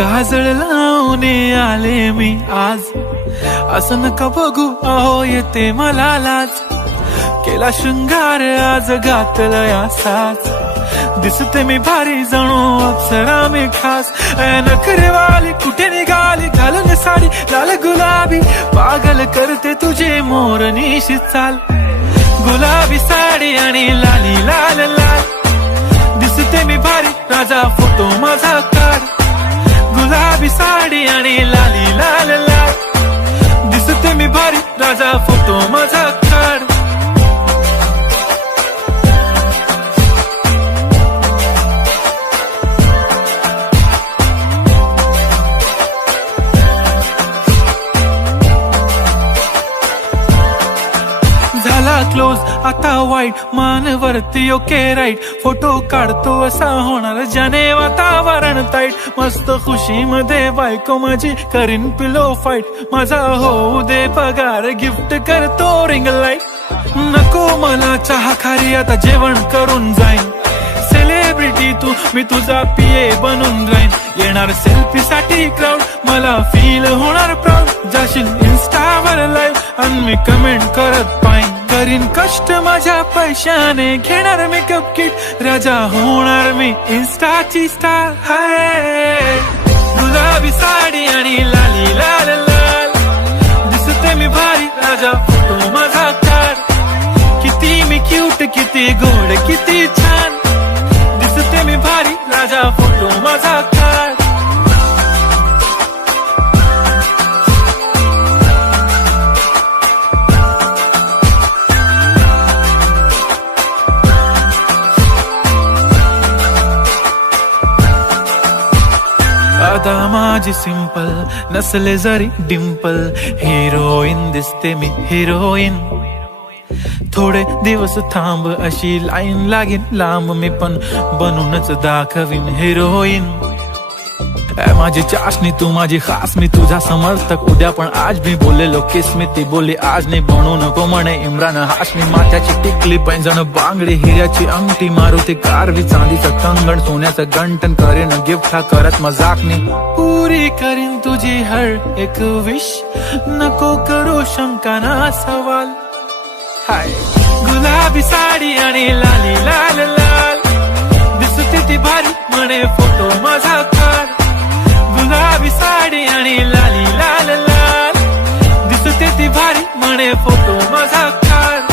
काजळ लावून आले मी आज, असं नका बघू अहो येते मला लाज. केला शृंगार आज घातलाय असाच, दिसते मी भारी जणू अप्सरा मी खास. नखरेवाली कुठे निघाली घालून साडी लाल गुलाबी, पागल करते तुझे मोरनीशी चाल. गुलाबी साडी आणि लाली लाल लाल, दिसते मी भारी राजा फोटो माझा काढ. गुलाबी साडी आणि लाली लाल लाल, दिसते मी भारी राजा फोटो माझा काढ. झाला क्लोज आता वाईट, मानवरती ओके राईट. फोटो काढतो असा होणार ज्याने वातावरण ताईट. मस्त खुशी मध्ये बायको माझी करीन पिलो फाईट. माझा होऊ दे पगार गिफ्ट करतो रिंग लाईट. नको मला चहा खारी आता जेवण करून जाईन. सेलिब्रिटी तू मी तुझा पिये बनून राहीन. येणार सेल्फी साठी क्राऊड मला फील होणार प्राऊड. जाशील इन्स्टावर लाईव्ह आणि मी कमेंट करत पाईन. करीन कष्ट माझ्या पैशाने घेणार मेकअप किट. राजा होणार मी इन्स्टाची स्टार. हाय गुलाबी साडी आणि लाली लाल लाल, दिसते मी भारी राजा फोटो माझा काढ. किती मी क्यूट किती गोड किती छान, दिसते मी भारी राजा फोटो माझा काढ. आता माझी सिंपल नसले जरी डिंपल, हिरोईन दिसते मी हिरोईन. थोडे दिवस थांब अशी लाईन लागेल लांब, मी पण बनूनच दाखवीन हिरोईन. माझी चाशनी तू माझी खास, मी तुझा समर्थक उद्या पण आज मी बोललेलो किस मी ती बोली आज नाही. बनू नको म्हणे इम्रान हाशमी. माथ्याची टिकली पैंजण बांगडी हिऱ्याची अंगठी, मारुती कारवी चांदीचं कंगण सोन्याचं गंटन. करीन गिफ्ट हा करत मजाकनी, पुरी करीन तुझी हर एक विश. नको करू शंका ना सवाल. हाय गुलाबी साडी आणि लाली लाल लाल, दिसते ती भारी म्हणे फोटो माझा काढ. गुलाबी साडी आणि लाली लाल लाल, दिसते ती भारी म्हणे फोटो माझा काढ.